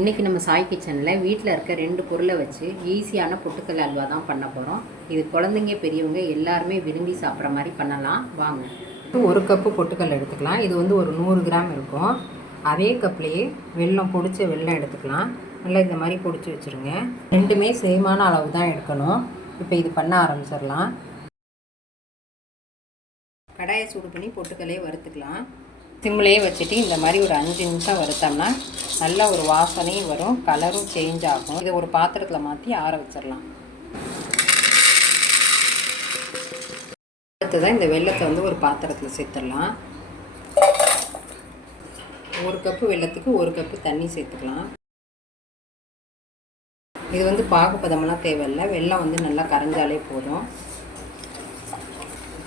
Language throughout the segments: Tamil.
இன்றைக்கி நம்ம சாய் கிச்சனில் வீட்டில் இருக்க 2 பொருளை வச்சு ஈஸியான பொட்டுக்கடலை அல்வா தான் பண்ண போகிறோம். இது குழந்தைங்க பெரியவங்க எல்லாருமே விரும்பி சாப்பிட்ற மாதிரி பண்ணலாம். வாங்க. 1 கப்பு பொட்டுக்கடலை எடுத்துக்கலாம். இது வந்து ஒரு 100 கிராம் இருக்கும். அதே கப்லேயே வெல்லம், பொடிச்ச வெல்லம் எடுத்துக்கலாம். நல்லா இந்த மாதிரி பொடிச்சு வச்சுருங்க. ரெண்டுமே சேமான அளவு தான் எடுக்கணும். இப்போ இது பண்ண ஆரம்பிச்சிடலாம். கடாயை சூடு பண்ணி பொட்டுக்கடலையை வறுத்துக்கலாம். சிம்லேயே வச்சுட்டு இந்த மாதிரி ஒரு 5 நிமிஷம் வறுத்தோம்னா நல்ல ஒரு வாசனையும் வரும், கலரும் சேஞ்ச் ஆகும். இதை ஒரு பாத்திரத்தில் மாற்றி ஆற வச்சிடலாம். அடுத்ததான் இந்த வெல்லத்தை வந்து ஒரு பாத்திரத்தில் சேர்த்துடலாம். 1 கப்பு வெல்லத்துக்கு 1 கப்பு தண்ணி சேர்த்துக்கலாம். இது வந்து பாகுபதமெல்லாம் தேவையில்லை, வெல்லம் வந்து நல்லா கரைஞ்சாலே போதும்.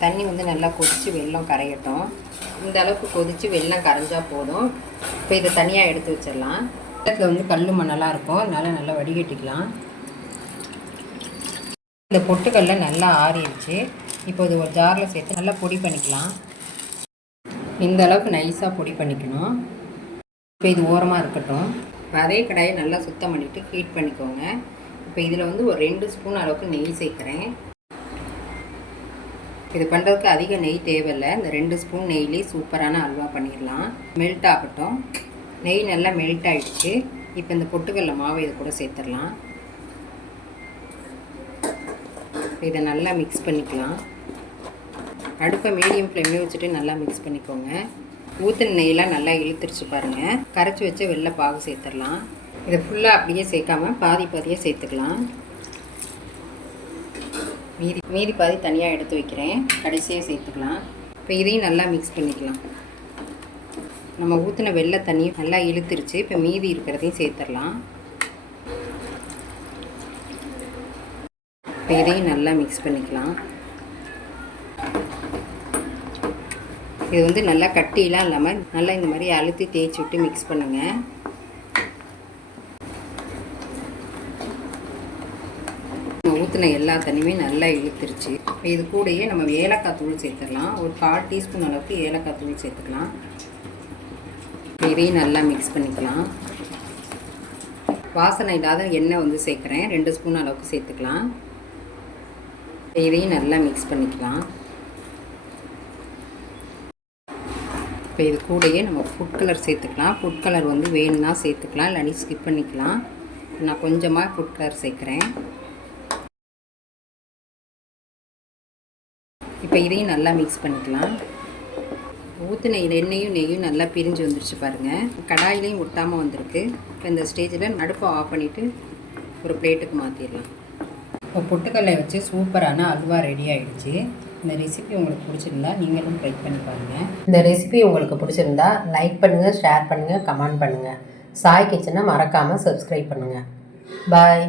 தண்ணி வந்து நல்லா கொதித்து வெல்லம் கரையட்டும். இந்த அளவுக்கு கொதித்து வெல்லம் கரைஞ்சால் போதும். இப்போ இதை தனியாக எடுத்து வச்சிடலாம். வெள்ளத்தில் வந்து கல் மண்ணெல்லாம் இருக்கும், அதனால் நல்லா வடிகட்டிக்கலாம். இந்த பொட்டுக்கடலை நல்லா ஆறிடுச்சு. இப்போ இது ஒரு ஜாரில் சேர்த்து நல்லா பொடி பண்ணிக்கலாம். இந்த அளவுக்கு நைஸாக பொடி பண்ணிக்கணும். இப்போ இது ஓரமாக இருக்கட்டும். அதே கடாயை நல்லா சுத்தம் பண்ணிவிட்டு ஹீட் பண்ணிக்கோங்க. இப்போ இதில் வந்து ஒரு 2 ஸ்பூன் அளவுக்கு நெய் சேர்க்குறேன். இது பண்ணுறதுக்கு அதிக நெய் தேவையில்லை. இந்த 2 ஸ்பூன் நெய்லேயே சூப்பரான அல்வா பண்ணிடலாம். மெல்ட் ஆகட்டும். நெய் நல்லா மெல்ட் ஆகிடுச்சு. இப்போ இந்த பொட்டுக்கடலை மாவை இது கூட சேர்த்துடலாம். இதை நல்லா மிக்ஸ் பண்ணிக்கலாம். அடுப்பை மீடியம் ஃப்ளேம்லேயே வச்சுட்டு நல்லா மிக்ஸ் பண்ணிக்கோங்க. ஊற்றின நெய்லாம் நல்லா இழுத்துருச்சு பாருங்கள். கரைச்சி வச்ச வெள்ளை பாகு சேர்த்துடலாம். இதை ஃபுல்லாக அப்படியே சேர்க்காம பாதி பாதியாக சேர்த்துக்கலாம். மீதி பாதி தனியாக எடுத்து வைக்கிறேன், கடைசியாக சேர்த்துக்கலாம். இப்போ இதையும் நல்லா மிக்ஸ் பண்ணிக்கலாம். நம்ம ஊற்றின வெள்ளை தண்ணி நல்லா இழுத்துருச்சு. இப்போ மீதி இருக்கிறதையும் சேர்த்துடலாம். இப்போ இதையும் நல்லா மிக்ஸ் பண்ணிக்கலாம். இது வந்து நல்லா கட்டிலாம் இல்லாமல் நல்லா இந்த மாதிரி அழுத்தி தேய்ச்சி விட்டு மிக்ஸ் பண்ணுங்கள். ஊற்றின எல்லா தண்ணியுமே நல்லா இழுத்துருச்சு. இது கூடயே நம்ம ஏலக்காய் தூள் சேர்த்துக்கலாம். ஒரு 1/4 டீஸ்பூன் அளவுக்கு ஏலக்காய் தூள் சேர்த்துக்கலாம். இதையும் நல்லா மிக்ஸ் பண்ணிக்கலாம். வாசனை இல்லாத எண்ணெய் வந்து சேர்க்குறேன், 2 ஸ்பூன் அளவுக்கு சேர்த்துக்கலாம். இதையும் நல்லா மிக்ஸ் பண்ணிக்கலாம். இப்போ இது கூடயே நம்ம ஃபுட் கலர் சேர்த்துக்கலாம். ஃபுட் கலர் வந்து வேணும்னா சேர்த்துக்கலாம், இல்லாட்டி ஸ்கிப் பண்ணிக்கலாம். நான் கொஞ்சமாக ஃபுட் கலர் சேர்க்குறேன். இப்போ இதையும் நல்லா மிக்ஸ் பண்ணிக்கலாம். ஊற்றின எண்ணெயும் நெய்யும் நல்லா பிரிஞ்சு வந்துருச்சு பாருங்கள். கடாயிலையும் ஒட்டாமல் வந்திருக்கு. இப்போ இந்த ஸ்டேஜில் அடுப்பை ஆஃப் பண்ணிவிட்டு ஒரு பிளேட்டுக்கு மாற்றிடலாம். இப்போ பொட்டுக்கடலை வச்சு சூப்பரான அல்வா ரெடி ஆகிடுச்சு. இந்த ரெசிபி உங்களுக்கு பிடிச்சிருந்தா நீங்களும் ட்ரை பண்ணி பாருங்கள். இந்த ரெசிபி உங்களுக்கு பிடிச்சிருந்தா லைக் பண்ணுங்கள், ஷேர் பண்ணுங்கள், கமெண்ட் பண்ணுங்கள். சாய் கிச்சனை மறக்காமல் சப்ஸ்கிரைப் பண்ணுங்கள். பாய்.